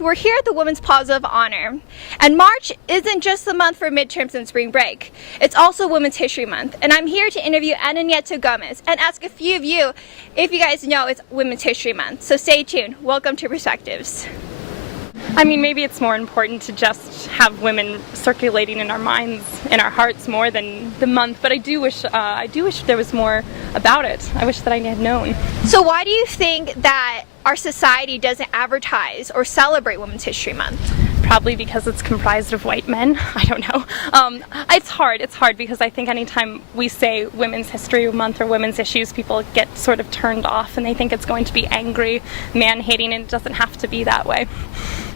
We're here at the Women's Plaza of Honor, and March isn't just the month for midterms and spring break. It's also Women's History Month, and I'm here to interview Anna Nieto Gomez and ask a few of you if you guys know it's Women's History Month. So stay tuned. Welcome to Perspectives. I mean, maybe it's more important to just have women circulating in our minds, in our hearts, more than the month. But I do wish there was more about it. I wish that I had known. So why do you think that our society doesn't advertise or celebrate Women's History Month? Probably because it's comprised of white men. I don't know. It's hard because I think anytime we say Women's History Month or women's issues, people get sort of turned off and they think it's going to be angry, man-hating, and it doesn't have to be that way.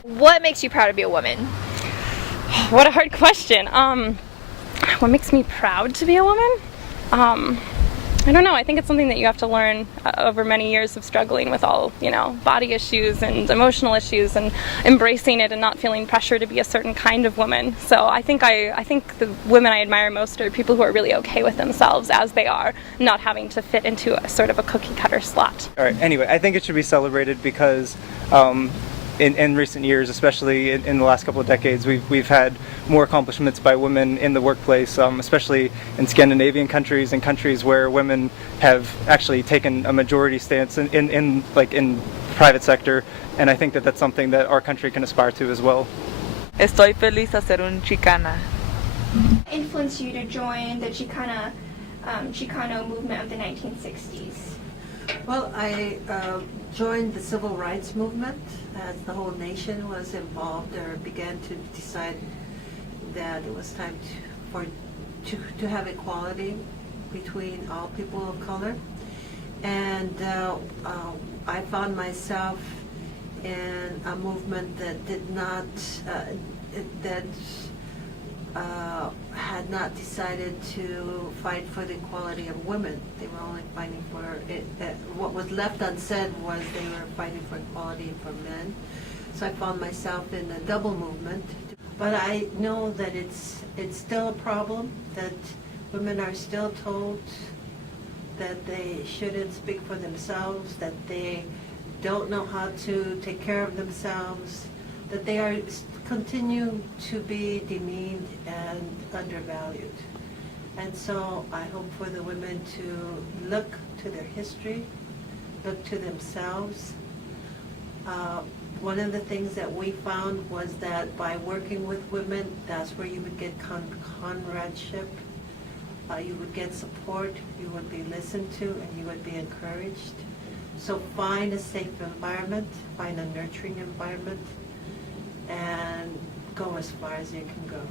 What makes you proud to be a woman? What a hard question. What makes me proud to be a woman? I don't know. I think it's something that you have to learn over many years of struggling with all, body issues and emotional issues, and embracing it and not feeling pressure to be a certain kind of woman. So I think the women I admire most are people who are really okay with themselves as they are, not having to fit into a sort of a cookie cutter slot. All right. Anyway, I think it should be celebrated because in recent years, especially in the last couple of decades, we've had more accomplishments by women in the workplace, especially in Scandinavian countries and countries where women have actually taken a majority stance in private sector, and I think that that's something that our country can aspire to as well. Estoy feliz de ser un chicana. Influenced you to join the Chicano Movement of the 1960s? Well, I joined the civil rights movement as the whole nation was involved or began to decide that it was time to have equality between all people of color. And I found myself in a movement that did not, had not decided to fight for the equality of women. They were only fighting for it. What was left unsaid was they were fighting for equality for men. So I found myself in a double movement. But I know that it's still a problem, that women are still told that they shouldn't speak for themselves, that they don't know how to take care of themselves, that they are continue to be demeaned and undervalued. And so I hope for the women to look to their history, look to themselves. One of the things that we found was that by working with women, that's where you would get comradeship, you would get support, you would be listened to, and you would be encouraged. So find a safe environment, find a nurturing environment, and go as far as you can go.